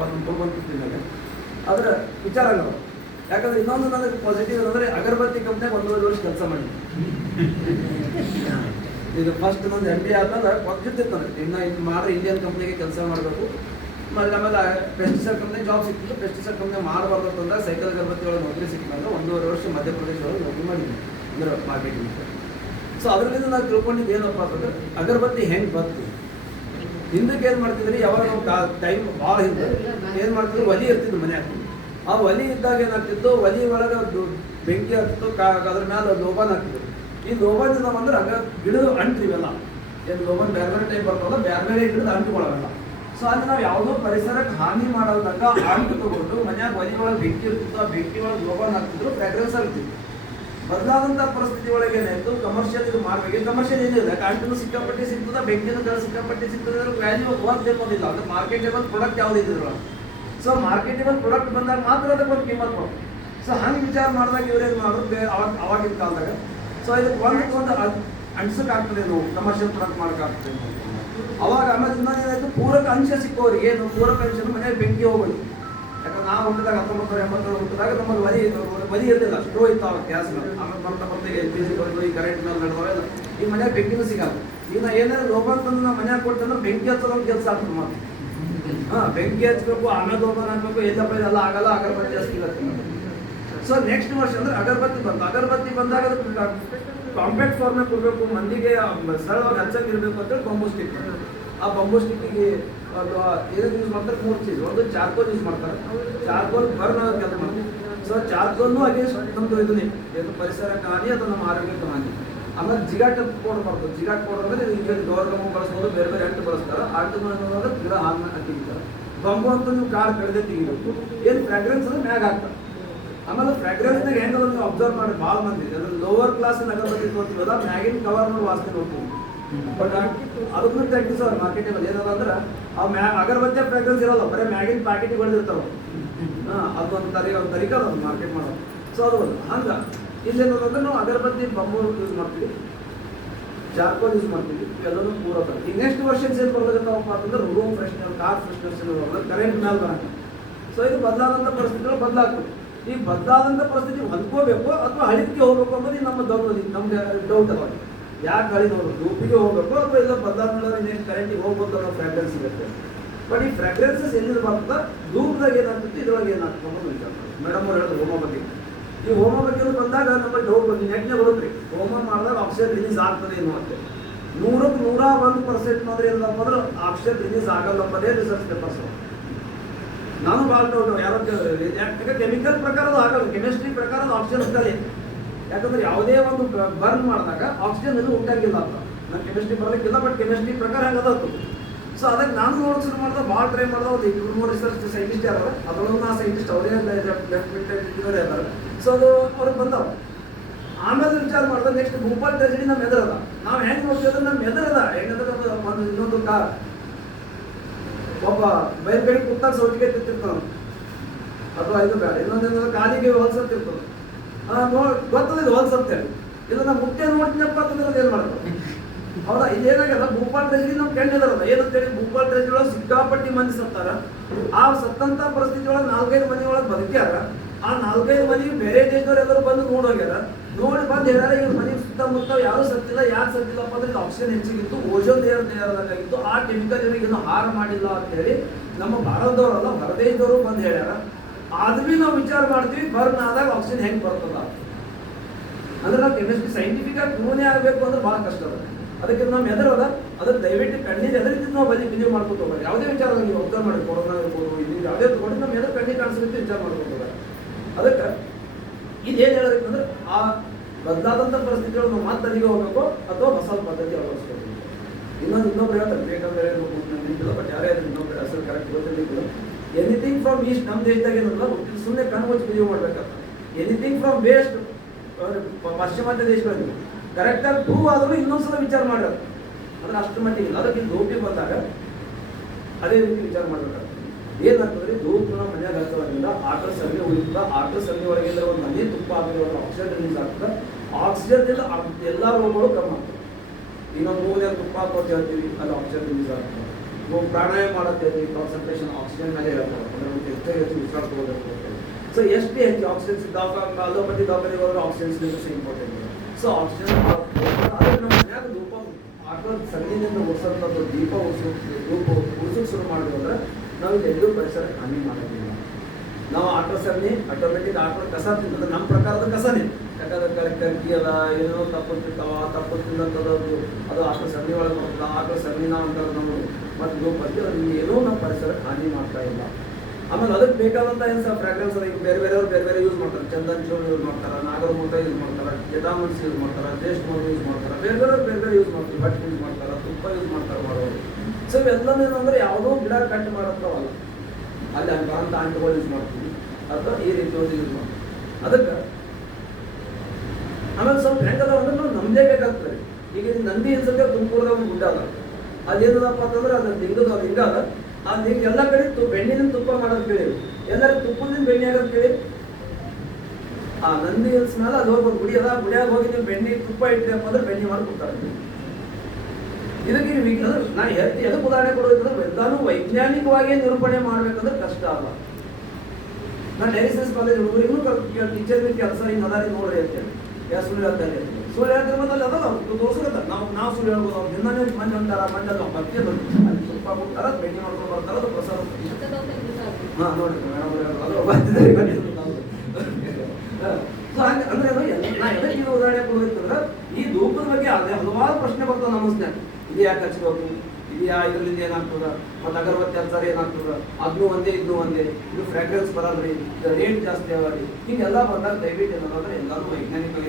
ನನಗೆ ಅದರ ವಿಚಾರ ಆಗಲ್ಲ. ಯಾಕಂದ್ರೆ ಇನ್ನೊಂದು ನನಗೆ ಪಾಸಿಟಿವ್ ಅಂದರೆ ಅಗರಬತ್ತಿ ಕಂಪ್ನಿಯಾಗ 1.5 ವರ್ಷ ಕೆಲಸ ಮಾಡಿ ಇದು ಫಸ್ಟ್ ನಂದು MBA ಆದ್ಮೇಲೆ ಗೊತ್ತಿರ್ತಿತ್ತು ನನಗೆ ಇನ್ನು ಮಾಡ್ರೆ ಇಂಡಿಯನ್ ಕಂಪ್ನಿಗೆ ಕೆಲಸ ಮಾಡಬೇಕು. ಆಮೇಲೆ ಪೆಸ್ಟಿಸೈಡ್ ಕಂಪ್ನಿ ಜಾಬ್ ಸಿಕ್ತಿತ್ತು. ಪೆಸ್ಟಿಸೈಡ್ ಕಂಪ್ನಿ ಮಾಡಬಾರ್ದು ಅಂತಂದಾಗ ಸೈಕಲ್ ಅಗರಬತ್ತಿ ಒಳಗೆ ನೌಕರಿ ಸಿಕ್ಕಿದಾಗ 1.5 ವರ್ಷ ಮಧ್ಯಪ್ರದೇಶ ಒಳಗೆ ನೌಕರಿ ಮಾಡಿದ್ದೀನಿ ಅಂದ್ರೆ ಮಾರ್ಕೆಟಿಂಗ್. ಸೊ ಅದರಿಂದ ನಾನು ತಿಳ್ಕೊಂಡಿದ್ದು ಏನಪ್ಪ ಅಂತಂದ್ರೆ ಅಗರಬತ್ತಿ ಹೆಂಗೆ ಬಂತು. ಹಿಂದಕ್ಕೆ ಏನು ಮಾಡ್ತಿದ್ರಿ, ಯಾವಾಗ ನಾವು ಟೈಮ್ ಭಾಳ ಹಿಂದೆ ಏನು ಮಾಡ್ತಿದ್ರು, ಒಲಿ ಇರ್ತಿದ್ದು ಮನೆ ಹಾಕಿ. ಆ ಒಲಿ ಇದ್ದಾಗ ಏನಾಗ್ತಿತ್ತು, ಒಲಿ ಒಳಗೆ ಬೆಂಕಿ ಆಗ್ತಿತ್ತು, ಅದ್ರ ಮೇಲೆ ಲೋಬಾನ್ ಹಾಕ್ತಿದ್ರು. ಈ ಲೋಬಾನಿಂದ ಬಂದ್ರೆ ಆಗ ಗಿಡದ ಅಂಟಿವೆಲ್ಲ ಏನು ಲೋಬಾನ್ ಬೇರೆ ಬೇರೆ ಟೈಪ್ ಬರ್ತಲ್ಲ, ಬೇರೆ ಬೇರೆ ಗಿಡದ ಅಂಟುಕೊಳ್ಳೋಲ್ಲ. ಸೊ ಅಲ್ಲಿ ನಾವು ಯಾವುದೋ ಪರಿಸರಕ್ಕೆ ಹಾನಿ ಮಾಡೋದಾಗ ಅಂಟು ತಗೊಂಡು ಮನ್ಯಾಗ ಒಲಿ ಒಳಗೆ ಬೆಂಕಿ ಇರ್ತಿತ್ತು, ಆ ಬೆಂಕಿ ಒಳಗೆ ಲೋಬಾನ್ ಹಾಕ್ತಿದ್ರು, ಫ್ರಾಗ್ರೆನ್ಸ್ ಆಗ್ತಿತ್ತು. ಬದಲಾದಂಥ ಪರಿಸ್ಥಿತಿ ಒಳಗೆ ಏನಾಯ್ತು, ಕಮರ್ಷಿಯಲ್ ಇದು ಮಾಡಬೇಕು. ಕಮರ್ಷಿಯಲ್ ಏನಿಲ್ಲ, ಅಂಟನ್ನು ಸಿಕ್ಕಾಪಟ್ಟೆ ಸಿಗ್ತದ, ಬೆಂಕಿನ ಸಿಕ್ಕಾಪಟ್ಟೆ ಸಿಗ್ತದೆ, ವ್ಯಾಲ್ಯೂ ವರ್ತ್ ಏನಿಲ್ಲ, ಅದು ಮಾರ್ಕೆಟೇಬಲ್ ಪ್ರಾಡಕ್ಟ್ ಯಾವ್ದು ಇದ್ದಿದ್ರು. ಸೊ ಮಾರ್ಕೆಟೇಬಲ್ ಪ್ರಾಡಕ್ಟ್ ಬಂದಾಗ ಮಾತ್ರ ಅದಕ್ಕೆ ಒಂದು ಕಿಮ್ಮತ್ ಕೊಡ್ತು. ಸೊ ಹಂಗೆ ವಿಚಾರ ಮಾಡಿದಾಗ ಇವ್ರೇನು ಮಾಡೋದು ಅವಾಗಿನ ಕಾಲದಾಗ. ಸೊ ಇದಕ್ಕೆ ಒಂದು ಅಂಟಿಸಕ್ಕೆ ಆಗ್ತದೆ, ನಾವು ಕಮರ್ಷಿಯಲ್ ಪ್ರಾಡಕ್ಟ್ ಮಾಡೋಕ್ಕಾಗ್ತದೆ ಅವಾಗ. ಆಮೇಲೆ ಇನ್ನೊಂದು ಏನಾಯ್ತು, ಪೂರಕ ಅಂಶ ಸಿಕ್ಕವ್ರಿಗೆ ಏನು ಪೂರಕ ಅಂಶ ಮನೆಯಲ್ಲಿ ಬೆಂಕಿ ಹೋಗೋದು. ಯಾಕಂದ್ರೆ ನಾವು ಹುಟ್ಟಿದಾಗ 1980 ಹುಟ್ಟಿದಾಗ ನಮ್ಮಲ್ಲಿ ಒಲಿ ಇರಲಿಲ್ಲ, ಸ್ಟೋ ಇತ್ತು ಅವಾಗ ಗ್ಯಾಸ್. ಆಮೇಲೆ ಬರ್ತಾ LPG ಬಂದು ಈ ಕರೆಂಟ್ ಮೇಲೆ ನಡೆದವೆಲ್ಲ ಈ ಮನ್ಯಾಗ ಬೆಂಕಿನೂ ಸಿಗಲ್ಲ. ಈಗ ಏನಾದ್ರು ಲೋಬಾನ್ ತಂದು ನಾವು ಮನ್ಯಾಗ ಕೊಡ್ತಂದ್ರೆ ಬೆಂಕಿ ಹಚ್ಚೋದೊಂದು ಕೆಲಸ ಆಗ್ತದೆ ಮತ್ತೆ. ಬೆಂಕಿ ಹಚ್ಬೇಕು, ಆಮೇಲೆ ಲೋಬಾನ್ ಹಾಕ್ಬೇಕು, ಎಲ್ಲಪ್ಪ ಇದೆಲ್ಲ ಆಗಲ್ಲ. ಅಗರಬತ್ತಿ ಜಾಸ್ತಿ ಇರುತ್ತೆ. ಸೊ ನೆಕ್ಸ್ಟ್ ವರ್ಷ ಅಂದ್ರೆ ಅಗರಬತ್ತಿ ಬಂತು. ಅಗರಬತ್ತಿ ಬಂದಾಗ ಕಾಂಪ್ಯಾಕ್ಟ್ ಫಾರ್ಮ್ನಾಗ ಕೊಡಬೇಕು, ಮಂದಿಗೆ ಸರಳವಾಗಿ ಹಚ್ಚಂಗಿರ್ಬೇಕು ಅಂತೇಳಿ ಬಂಬೂ ಸ್ಟಿಕ್. ಆ ಬಂಬೂ ಸ್ಟಿಕ್ಕಿಗೆ ಅದು ಏನೇನು ಯೂಸ್ ಮಾಡ್ತಾರೆ, 3 ಚೀಸ್. ಒಂದು ಚಾರ್ಕೋಲ್ ಯೂಸ್ ಮಾಡ್ತಾರೆ, ಚಾರ್ಕೋಲ್ ಬರ್ನ್ ಕೆಲಸ ಮಾಡ್ತಾರೆ. ಸೊ ಚಾರ್ಕೋಲ್ನು ಅಗೇನ್ಸ್ಟ್ ನಮ್ದು ಇದು ಪರಿಸರಕ್ಕೆ ಹಾನಿ, ಅದು ನಮ್ಮ ಆರೋಗ್ಯಕ್ಕೆ ಹಾನಿ. ಆಮೇಲೆ ಜಿಗಾಟ್ ಪೌಡರ್ ಬರ್ತದೆ. ಜಿಗಾಟ್ ಪೌಡರ್ ಅಂದರೆ ಈಗ ಗೌರ್ಗಮ್ಮ ಬಳಸ್ಬೋದು, ಬೇರೆ ಬೇರೆ ಅಂಟು ಬಳಸ್ತಾರೆ. ಅಂಟು ಗಿಡ ಹಾಲು ತೆಗಿತಾರೆ. ಬಂಬು ಅಂತ ನೀವು ಕಾಡು ಕಳೆದೇ ತೆಗಿಬೇಕು. ಏನು ಫ್ರಾಗ್ರೆನ್ಸ್ ಅಂದ್ರೆ ಮ್ಯಾಗ ಆಗ್ತದೆ. ಆಮೇಲೆ ಫ್ರಾಗ್ರೆನ್ಸ್ನಾಗ ಹೆಂಗದ ನೀವು ಅಬ್ಸರ್ವ್ ಮಾಡಿ ಭಾಳ ಮಂದಿ ಅದ್ರಲ್ಲಿ ಲೋವರ್ ಕ್ಲಾಸ್ ಅಗರಬತ್ತಿ ತೋರ್ತೀವಲ್ಲ, ಮ್ಯಾಗಿನ ಕವರ್ ನೋಡಿ ವಾಸನೆ ನೋಡ್ತೀವಿ. ಬಟ್ ಅದಕ್ಕೂ ಪ್ರಾಕ್ಟೀಸ್ ಅವ್ರ ಮಾರ್ಕೆಟಲ್ಲಿ ಏನದ ಅಂದ್ರೆ ಅಗರಬತ್ತಿ ಫ್ರಾಗ್ರೆನ್ಸ್ ಇರೋಲ್ಲ, ಬರೀ ಮ್ಯಾಗಿನ ಪ್ಯಾಕೆಟ್ ಬೆಳೆದಿರ್ತಾವ. ಅದೊಂದು ತರೀಕ ಅದು ಮಾರ್ಕೆಟ್ ಮಾಡೋದು. ಸೊ ಅದು ಹಂಗೆ ಇಲ್ಲೇನಂದ್ರೆ ನಾವು ಅಗರಬತ್ತಿ ಬಂಬು ಯೂಸ್ ಮಾಡ್ತೀವಿ, ಚಾರ್ಕೋಲ್ ಯೂಸ್ ಮಾಡ್ತೀವಿ, ಇವೆಲ್ಲನೂ ಪೂರಕ. ಈಗ ನೆಕ್ಸ್ಟ್ ವರ್ಷನ್ಸ್ ಏನು ಬರ್ಬೇಕಪ್ಪ ಅಂತಂದ್ರೆ room freshener, car fresheners current ಮೇಲೆ ಬರೋಣ. ಸೊ ಇದು ಬದಲಾದಂಥ ಪರಿಸ್ಥಿತಿಗಳು ಬದಲಾಗ್ತದೆ. ಈ ಬದಲಾದಂಥ ಪರಿಸ್ಥಿತಿ ಹೊಂದ್ಕೋಬೇಕು ಅಥವಾ ಹಳಿಗೆ ಹೋಗ್ಬೇಕು ಅನ್ನೋದು ನಮ್ಗೆ ಡೌಟ್ ಅಲ್ಲ. ಯಾಕೆ ಹಳಿ ಹೋಗ್ಬೇಕು, ಉಪ್ಪಿಗೆ ಹೋಗ್ಬೇಕು ಅಥವಾ ಇಲ್ಲ ಬದಲಾವಣೆ ನೆಕ್ಸ್ಟ್ ಕರೆಂಟಿಗೆ ಹೋಗ್ಬೇಕು ಅನ್ನೋ ಫ್ರಾಗ್ರೆನ್ಸ್ ಇರುತ್ತೆ. ಬಟ್ ಈ ಫ್ರಾಗ್ರೆನ್ಸಸ್ ಎಲ್ಲಿಂದ ಬರ್ತದೆ, ಧೂಪದಾಗ ಏನಾಗ್ತದೆ, ಇದ್ರೊಳಗೆ ಏನಾಗ್ತದೆ ಅನ್ನೋದು ವಿಚಾರ. ಮೇಡಮ್ ಅವ್ರು ಹೇಳಿದ್ರು ಹೋಮ ಬಗ್ಗೆ. ಈ ಹೋಮ ಬಗ್ಗೆ ಬಂದಾಗ ನಮ್ಮಲ್ಲಿ ಡೌಟ್ ಬಂದು ನೆಟ್ನೆ ಬರುತ್ತೆ. ಹೋಮ ಮಾಡಿದಾಗ ಆಕ್ಸಿಜನ್ ರಿಲೀಸ್ ಆಗ್ತದೆ ಎನ್ನುವಂತೆ 100% ಅಂದ್ರೆ ಏನಪ್ಪ ಅಂದ್ರೆ ಆಕ್ಸಿಜನ್ ರಿಲೀಸ್ ಆಗಲ್ಲ ಅನ್ನೋದೇ ರಿಸರ್ಚ್ ಪೇಪರ್ಸ್. ನಾನು ಭಾಳ ಡೌಟ್ ಯಾರೋ ಯಾಕಂದ್ರೆ ಕೆಮಿಕಲ್ ಪ್ರಕಾರ ಆಗಲ್ಲ, ಕೆಮಿಸ್ಟ್ರಿ ಪ್ರಕಾರ ಆಕ್ಸಿಜನ್ ಇರ್ತದೆ. ಯಾಕಂದ್ರೆ ಯಾವುದೇ ಒಂದು ಬರ್ನ್ ಮಾಡಿದಾಗ ಆಕ್ಸಿಜನ್ ಇದು ಉಂಟಾಗಿಲ್ಲ ಅಂತ. ನಾನು ಕೆಮಿಸ್ಟ್ರಿ ಬರಲಿಕ್ಕಿಲ್ಲ, ಬಟ್ ಕೆಮಿಸ್ಟ್ರಿ ಪ್ರಕಾರ ಹೆಂಗದತ್ತು. ಸೊ ಅದಕ್ಕೆ ನಾನು ನೋಡಿ ಶುರು ಮಾಡಿದೆ, ಭಾಳ ಟ್ರೈ ಮಾಡಿದೆ. ಒಂದು 2-3 ರಿಸರ್ಚ್ ಸೈಂಟಿಸ್ಟ್ ಯಾರು ಅದರೊಳಗೆ ನಾ ಸೈಂಟಿಸ್ಟ್ ಅವರೇ ಇದ್ದಾರೆ. ಸೊ ಅದು ಅವ್ರಿಗೆ ಬಂದವ. ಆಮೇಲೆ ವಿಚಾರ ಮಾಡಿದ್ರೆ ನೆಕ್ಸ್ಟ್ ಭೂಪಾಲ್ ಟ್ರೆಜಿಡಿ ನಮ್ಮ ಎದುರದ. ನಾವು ಹೆಂಗೆ ನೋಡ್ತೀವಿ ಅಂದ್ರೆ ನಮ್ಮ ಎದುರದ ಹೆಂಗಂದ್ರೆ ಒಂದು ಇನ್ನೊಂದು ಕಾರ್ ಒಬ್ಬ ಬೈಲ್ ಕಡೆ ಕೂತಾಗ ಸೌಟಿಗೆ ತಿರ್ತಿರ್ತಾನ, ಅಥವಾ ಇದು ಬೇಡ ಇನ್ನೊಂದು ಕಾಲಿಗೆ ಹೊಲ್ಸತ್ತಿರ್ತಾನೆ. ಗೊತ್ತದ ಇದು ಹೊಲ್ಸತ್ತೇಳಿ ಇದನ್ನ ಮುಟ್ಟೆ ನೋಡ್ತೀನಪ್ಪ ಅಂತಂದ್ರೆ ಏನು ಮಾಡ್ತಾರೆ. ಹೌದಾ, ಇದೇನಾಗಲ್ಲ. ಭೂಪಾಲ್ ಟ್ರೆಜಿಡಿ ನಮ್ಮ ಕೆಣ್ಣಿದಾರಲ್ಲ ಏನಂತೇಳಿ, ಭೂಪಾಲ್ ಟ್ರೆಜಿಡಿ ಒಳಗೆ ಸಿಕ್ಕಾಪಟ್ಟಿ ಮಂದಿ ಸತ್ತಾರ. ಆ ಸತ್ತಂತ ಪರಿಸ್ಥಿತಿ ಒಳಗೆ 4-5 ಮನೆ ಒಳಗೆ ಬದುಕ್ಯಾರ. ಆ 4-5 ಮನೆ ಬೇರೆ ದೇಶದವ್ರು ಎಲ್ಲರೂ ಬಂದು ನೋಡೋಗ್ಯಾರ. ನೋಡಿ ಬಂದು ಹೇಳ್ಯಾರ, ಇವ್ರ ಮನೆ ಸುತ್ತಮುತ್ತ ಯಾರು ಸತ್ತಿಲ್ಲ. ಯಾಕೆ ಸತ್ತಿಲ್ಲಪ್ಪ ಅಂದ್ರೆ ಇದು ಆಕ್ಸಿಜನ್ ಹೆಚ್ಚಿಗಿತ್ತು, ಓಜೋನ್ ಲೇಯರ್ದಾಗಿತ್ತು, ಆ ಕೆಮಿಕಲ್ ಇವರಿಗೆ ಇನ್ನೂ ಹಾರ ಮಾಡಿಲ್ಲ ಅಂತ ಹೇಳಿ ನಮ್ಮ ಭಾರತದವರಲ್ಲ ಹೊರದೇಶದವರು ಬಂದು ಹೇಳ್ಯಾರ. ಆದ್ರೂ ನಾವು ವಿಚಾರ ಮಾಡ್ತೀವಿ, ಬರ್ನ್ ಆದಾಗ ಆಕ್ಸಿಜನ್ ಹೆಂಗೆ ಬರ್ತದ ಅಂದ್ರೆ ನಾವು ಕೆಮಿಸ್ಟ್ರಿ ಸೈಂಟಿಫಿಕ್ ಆಗಿ ಪ್ರೂವ್ನೇ ಆಗಬೇಕು ಅಂದ್ರೆ ಭಾಳ ಕಷ್ಟ ಅದ. ಅದಕ್ಕೆ ನಮ್ಮ ಎದುರದ ಅದಕ್ಕೆ ದಯವಿಟ್ಟು ಕಣ್ಣಿಗೆ ಎದರಿಂದ ನಾವು ಬಿಲೀವ್ ಮಾಡ್ಕೊತ ಹೋಗ್ಬೇಕು. ಯಾವುದೇ ವಿಚಾರ ನೀವು ಅಬ್ಸರ್ವ್ ಮಾಡಿ, ಕೊರೋನಾ ಇರ್ಬೋದು, ಇಲ್ಲಿ ಯಾವುದೇ ತಗೊಂಡು ನಮ್ಮ ಎದುರು ಕಣ್ಣಿಗೆ ಕಾಣಿಸುತ್ತೆ ವಿಚಾರ ಮಾಡ್ಕೊತ ಹೋಗ್ಬೇಕು. ಅದಕ್ಕೆ ಇದೇನು ಹೇಳೋದಕ್ಕೆ ಅಂದ್ರೆ ಆ ಬದಲಾದಂಥ ಪರಿಸ್ಥಿತಿಗಳು ನಾವು ಮತ್ತೆ ಅಲ್ಲಿಗೆ ಹೋಗ್ಬೇಕು ಅಥವಾ ಹೊಸ ಪದ್ಧತಿ ಅಳವಡಿಸ್ಬೇಕು. ಇನ್ನೊಬ್ರು ಹೇಳ್ತಾರೆ ಬೇಕಂದ್ರೆ ನಿಂತಿಲ್ಲ, ಬಟ್ ಯಾರೇ ಅದ್ರ ಇನ್ನೊಬ್ರು ಹೆಸರು ಕರೆಕ್ಟ್ ಗೊತ್ತಿಲ್ಲ. ಎನಿಥಿಂಗ್ ಫ್ರಮ್ ಈಸ್ಟ್ ನಮ್ಮ ದೇಶದಾಗ ಏನಲ್ಲ ಸುಮ್ಮನೆ ಕಣ್ಣು ಮುಚ್ಚಿ ಬಿಲೀವ್ ಮಾಡ್ಬೇಕಂತ. ಎನಿಥಿಂಗ್ ಫ್ರಮ್ ವೇಸ್ಟ್ ಪಾಶ್ಚಿಮಾತ್ಯ ದೇಶಗಳಲ್ಲಿ ಕರೆಕ್ಟಾಗಿ ಪ್ರೂವ್ ಆದರೂ ಇನ್ನೊಂದ್ಸಲ ವಿಚಾರ ಮಾಡೋದು ಅಂದ್ರೆ ಅಷ್ಟು ಮಟ್ಟಿಗೆ ಇಲ್ಲ. ಅದಕ್ಕೆ ಧೂಪಿಗೆ ಬಂದಾಗ ಅದೇ ರೀತಿ ವಿಚಾರ ಮಾಡ್ಬೇಕಾಗ್ತದೆ. ಏನಾಗ್ತದೆ, ಧೂಪನ ಮನೆಯಾಗ ಹಚ್ಚೋದ್ರಿಂದ ಆಕಳ ಸಗಣಿ ಉಳಿತದ. ಆಕಳ ಸಗಣಿ ಒಳಗಿಂದ ಒಂದು ಮನೆ ತುಪ್ಪ ಆಗಿರೋ ಆಕ್ಸಿಜನ್ ರಿಲೀಸ್ ಆಗ್ತದೆ. ಆಕ್ಸಿಜನ್ ಎಲ್ಲ ರೋಗಗಳು ಕಮ್ಮಿ ಆಗ್ತದೆ. ಇನ್ನೊಂದು 3 ತುಪ್ಪ ಹಾಕೋದು ಹೇಳ್ತೀವಿ, ಅಲ್ಲಿ ಆಕ್ಸಿಜನ್ ರಿಲೀಸ್ ಆಗ್ತದೆ. ಪ್ರಾಣಾಯಾಮ ಮಾಡತ್ತೇವೆ, ಕಾನ್ಸಂಟ್ರೇಷನ್ ಆಕ್ಸಿಜನ್ ಮೇಲೆ ಹೇಳ್ತಾರೆ, ಅಂದ್ರೆ ಎಷ್ಟೇ ಹೆಚ್ಚು ಉಸಿರಾಟ ತಗೋಬೇಕು ಅಂತ. ಸೊ ಎಷ್ಟು ಹೆಚ್ಚು ಆಕ್ಸಿಜನ್ ಅಲೋಪತಿ ದವಾಖಾನೆಗೆ ಹೋದ್ರೆ oxygen cylinders important. So oxygen ಆದರೆ ನಮ್ಮ ಮನ್ಯಾಗ ಧೂಪ ಆಟೋದ ಸಗಣಿಯಿಂದ ಉರ್ಸೋದು ದೀಪ ಉರ್ಸೋಕೆ ಶುರು ಮಾಡಿದ್ರು ಅಂದ್ರೆ ನಾವು ಎಲ್ಲೂ ಪರಿಸರ ಹಾನಿ ಮಾಡೋದಿಲ್ಲ. ನಾವು ಆಟೋ ಸಗಣಿ ಆಟೋಮೆಟಿಕ್ ಆಟೋ ಕಸ ತಿಂತದೆ, ನಮ್ಮ ಪ್ರಕಾರದ ಕಸನೇ. ಯಾಕಂದ್ರೆ ಕರ್ಕಿ ಅದ ಏನೋ ತಪ್ಪುತ್ತಿರ್ತಾವ, ತಪ್ಪು ತಿನ್ನಂಥದ್ದು ಅದು ಆಟೋ ಸಗಣಿ ಒಳಗೆ ಬರ್ತದೆ. ಆಟೋ ಸಗಣಿ ನಾವು ನಾವು ಮತ್ತು ಧೂಪಕ್ಕೆ ಏನೋ ನಾವು ಪರಿಸರಕ್ಕೆ ಹಾನಿ ಮಾಡ್ತಾ ಇಲ್ಲ. ಆಮೇಲೆ ಅದಕ್ಕೆ ಬೇಕಾದಂಥ ಏನು ಸಹ ಫ್ರಾಗ್ರೆನ್ಸ್ ಅದ. ಈಗ ಬೇರೆ ಬೇರೆಯವ್ರು ಬೇರೆ ಬೇರೆ ಯೂಸ್ ಮಾಡ್ತಾರೆ, ಚಂದನ್ ಚೂರ್ಣ ಯೂಸ್ ಮಾಡ್ತಾರೆ, ನಾಗರಮೂಟ ಯೂಸ್ ಮಾಡ್ತಾರೆ, ಜಟಾಮನ್ಸ್ ಯೂಸ್ ಮಾಡ್ತಾರೆ, ಜ್ಯೇಷ್ಠ ಮೌನ ಯೂಸ್ ಮಾಡ್ತಾರೆ, ಬೇರೆ ಬೇರೆ ಯೂಸ್ ಮಾಡ್ತಾರೆ, ಬಟ್ಟೆ ಯೂಸ್ ಮಾಡ್ತಾರೆ, ತುಪ್ಪ ಯೂಸ್ ಮಾಡ್ತಾರೆ ಮಾಡೋರು. ಸೊ ಇವೆಲ್ಲನೇನಂದ್ರೆ ಯಾವುದೋ ಗಿಡ ಕಟ್ ಮಾಡೋಂಥವಲ್ಲ, ಅಲ್ಲಿ ಬರೋಂಥ ಆಂಟಿಗಳು ಯೂಸ್ ಮಾಡ್ತೀವಿ ಅಥವಾ ಈ ರೀತಿ ಒಂದು ಯೂಸ್ ಮಾಡ್ತೀವಿ. ಅದಕ್ಕೆ ಆಮೇಲೆ ಸ್ವಲ್ಪ ಹೆಂಗದ ಅಂದ್ರೆ ನಾವು ನಮ್ಮದೇ ಬೇಕಾಗ್ತದೆ. ಈಗ ನಂದಿ ಅನ್ಸಕ್ಕೆ ತುಮಕೂರದ ಒಂದು ಗುಡ್ಡ ಅದ, ಅದೇನದಪ್ಪ ಅಂತಂದ್ರೆ ಅದು ಲಿಂಗದ ಲಿಂಗ ಅದ. ಆ ಲಿಂಗ ಎಲ್ಲ ಕಡೆ ಬೆಣ್ಣಿನ ತುಪ್ಪ ಮಾಡೋದು ಕೇಳಿ, ಎಲ್ಲರೂ ತುಪ್ಪದಿಂದ ಬೆಣ್ಣೆ ಆಗೋದು ಕೇಳಿ. ಆ ನಂದಿ ಹಿಲ್ಸ್ ಮೇಲೆ ಅದು ಹೋಗಿ ಗುಡಿ ಅದ, ಗುಡಿಯಾಗ ಹೋಗಿ ನೀವು ಬೆಣ್ಣೆ ತುಪ್ಪ ಇಟ್ಟಿರಪ್ಪ ಅಂದ್ರೆ ಬೆಣ್ಣೆ ಮಾಡಿ ಕೊಡ್ತಾರೆ. ಇದಕ್ಕೆ ನಾ ಎದಕ್ಕೆ ಉದಾಹರಣೆ ಕೊಡೋದಂದ್ರೆ ಎಲ್ಲಾನು ವೈಜ್ಞಾನಿಕವಾಗಿ ನಿರೂಪಣೆ ಮಾಡ್ಬೇಕಂದ್ರೆ ಕಷ್ಟ ಅಲ್ಲ. ನಾನು ಡೈರಿ ಸೈನ್ಸ್ ಕಾಲೇಜ್ ಹುಡುಗರಿಗೂ ಟೀಚರ್ ಕೆಲಸ ಹಿಂಗೆ ಅದಾರಿ ನೋಡ್ರಿ ಅಂತೇಳಿ ಯಾ ಸುಳ್ಳು ಹೇಳ್ತಾರೆ. ಸುಳ್ಳು ಹೇಳ್ತಾರೆ ಮತ್ತೆ ಅಲ್ಲಿ ಅದ ತೋರ್ಸ್ಕೊತ ನಾವು ಸುಳ್ಳು ಹೇಳ್ಬೋದು. ಅವ್ರು ದಿನಾನೇ ಮಂದಿ ಅಂತಾರ, ಮಂದಿ ಅಲ್ಲಿ ಭಕ್ತಿ ಅಲ್ಲಿ ತುಪ್ಪ ಕೊಡ್ತಾರ, ಬೆಣ್ಣೆ ಮಾಡ್ಕೊಂಡು ಬರ್ತಾರ, ಅದು ಪ್ರಸಾದ. ಹಾಂ ನೋಡಿ ಮೇಡಮ್ ಅದು ಅಂದ್ರೆ ನಾ ಎದಕ್ಕೆ ಇದು ಉದಾಹರಣೆ ಕೊಡೋದಂದ್ರೆ ಈ ಧೂಪದ ಬಗ್ಗೆ ಅದೇ ಹಲವಾರು ಪ್ರಶ್ನೆ ಬರ್ತಾವೆ ನಮ್ಮ ಸ್ನೇಹ. ಇದು ಯಾಕೆ ಹಚ್ಬೇಕು, ಇದು ಇದರಿಂದ ಏನಾಗ್ತದ, ಮತ್ತು ಅಗರಬತ್ತಿ ಹಚ್ಚಾರ ಏನಾಗ್ತದ, ಅದನ್ನೂ ಒಂದೇ ಇದನ್ನೂ ಒಂದೇ, ಇದು ಫ್ರಾಗ್ರೆನ್ಸ್ ಬರಲ್ರಿ, ಇದು ರೇಟ್ ಜಾಸ್ತಿ ಅವರಿ, ಹೀಗೆಲ್ಲ ಬಂದಾಗ ದಯವಿಟ್ಟು ಏನಂದ್ರೆ ಎಲ್ಲರೂ ವೈಜ್ಞಾನಿಕವಾಗಿ